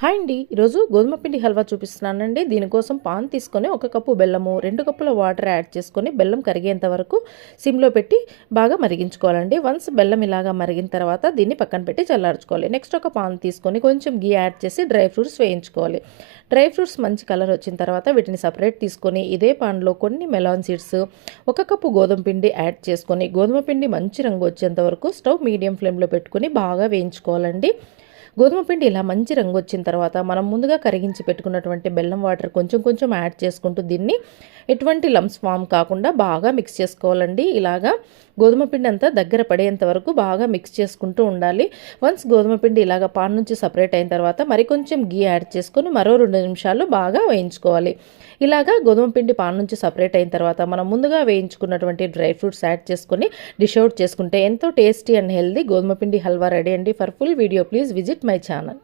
Hi అండి. ఈరోజు గోధుమ పిండి హల్వా చూపిస్తున్నానండి. దీనికోసం పాన్ తీసుకొని 1 కప్పు బెల్లము, 2 కప్పుల వాటర్ యాడ్ చేసుకొని బెల్లం కరిగేంత వరకు సిమ్లో పెట్టి బాగా మరిగించుకోవాలండి. వన్స్ బెల్లం ఇలాగా మరిగిన తర్వాత దీన్ని పక్కన పెట్టి చల్లార్చుకోవాలి. నెక్స్ట్ ఒక పాన్ తీసుకొని కొంచెం గీ యాడ్ చేసి డ్రై ఫ్రూట్స్ వేయించుకోవాలి. డ్రై ఫ్రూట్స్ మంచి కలర్ వచ్చిన తర్వాత వీటిని సపరేట్ తీసుకొని ఇదే పాన్లో కొన్ని మెలాన్ సీడ్స్, 1 కప్పు గోధుమ పిండి యాడ్ చేసుకొని గోధుమ పిండి మంచి రంగు వచ్చేంత వరకు స్టవ్ మీడియం ఫ్లేమ్లో పెట్టుకొని బాగా వేయించుకోవాలండి. గోధుమ పిండి ఇలా మంచి రంగు వచ్చిన తర్వాత మనం ముందుగా కరిగించి పెట్టుకున్నటువంటి బెల్లం వాటర్ కొంచెం కొంచెం యాడ్ చేసుకుంటూ దీన్ని ఎటువంటి లంప్స్ ఫామ్ కాకుండా బాగా మిక్స్ చేసుకోవాలండి. ఇలాగా గోధుమ పిండి అంతా దగ్గర పడేంత వరకు బాగా మిక్స్ చేసుకుంటూ ఉండాలి. వన్స్ గోధుమ పిండి ఇలాగ పాన్ నుంచి సపరేట్ అయిన తర్వాత మరికొంచెం గీ యాడ్ చేసుకొని మరో 2 నిమిషాలు బాగా వేయించుకోవాలి. ఇలాగా గోధుమ పిండి పాన్ నుంచి సపరేట్ అయిన తర్వాత మనం ముందుగా వేయించుకున్నటువంటి డ్రై ఫ్రూట్స్ యాడ్ చేసుకొని డిష్ అవుట్ చేసుకుంటే ఎంతో టేస్టీ అండ్ హెల్దీ గోధుమ పిండి హల్వా రెడీ అండి. For full video please visit my channel.